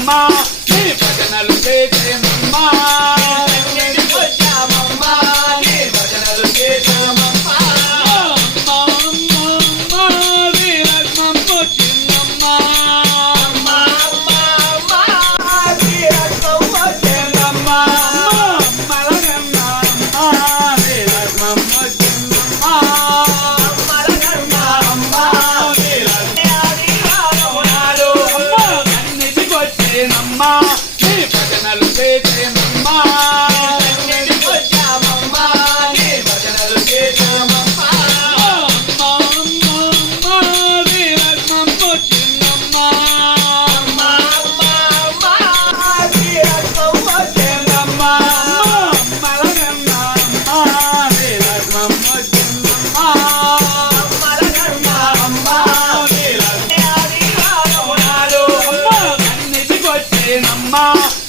వచ్చేనమ్మా నీ భజనలు చేసేనమ్మా వచ్చామమ్మా నీ భజనలు చేసామమ్మా నమ్మా నీ భజనలు చేసేనమ్మా వచ్చామమ్మా నీ భజనలు చేసామమ్మా నమ్మా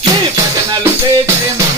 నీ భజనలు చేసేనమ్మా